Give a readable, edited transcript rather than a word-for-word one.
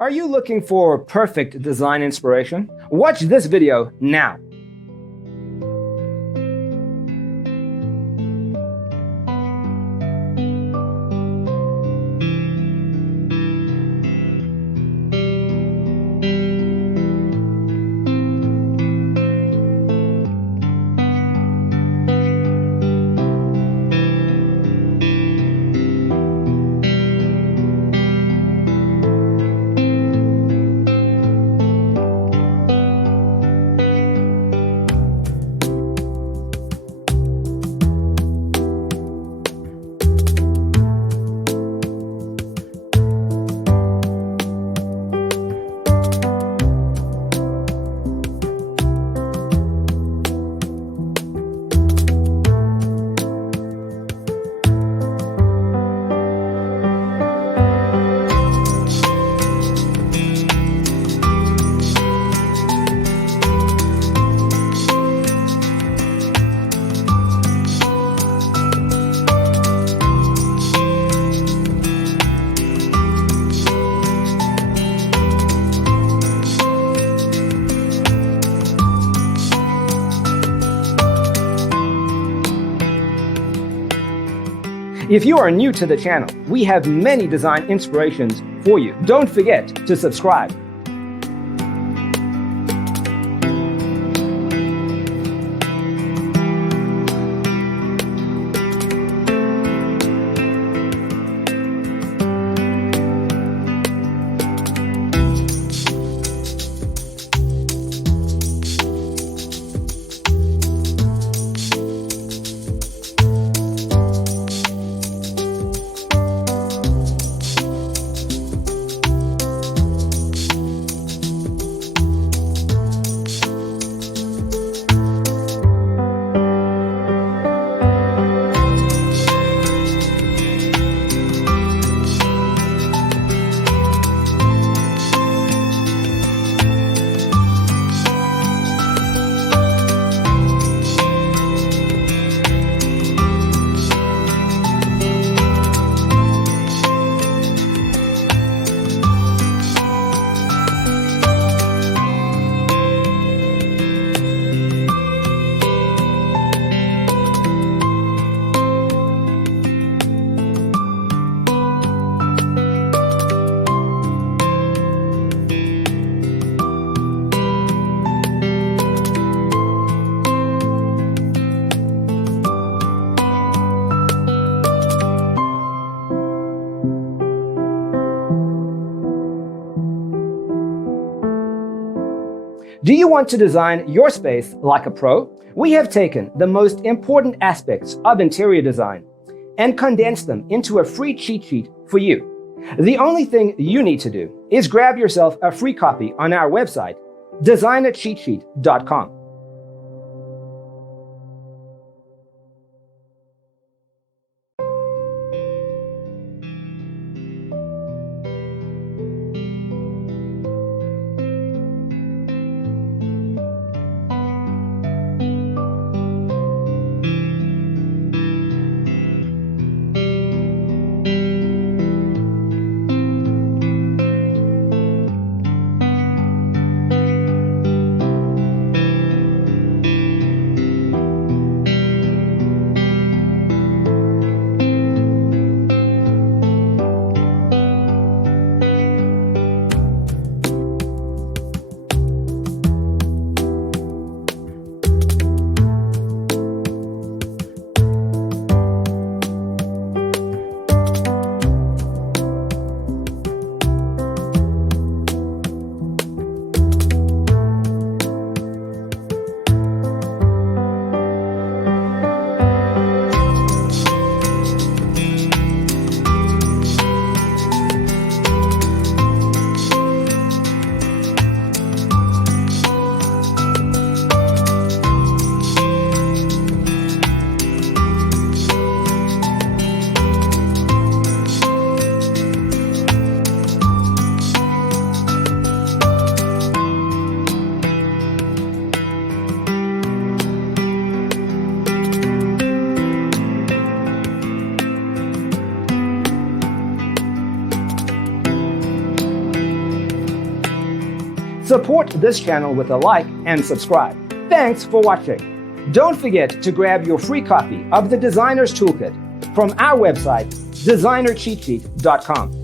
Are you looking for perfect design inspiration? Watch this video now. If you are new to the channel, we have many design inspirations for you. Don't forget to subscribe. Do you want to design your space like a pro? We have taken the most important aspects of interior design and condensed them into a free cheat sheet for you. The only thing you need to do is grab yourself a free copy on our website, designercheatsheet.com. Support this channel with a like and subscribe. Thanks for watching. Don't forget to grab your free copy of the Designer's Toolkit from our website, designercheatsheet.com.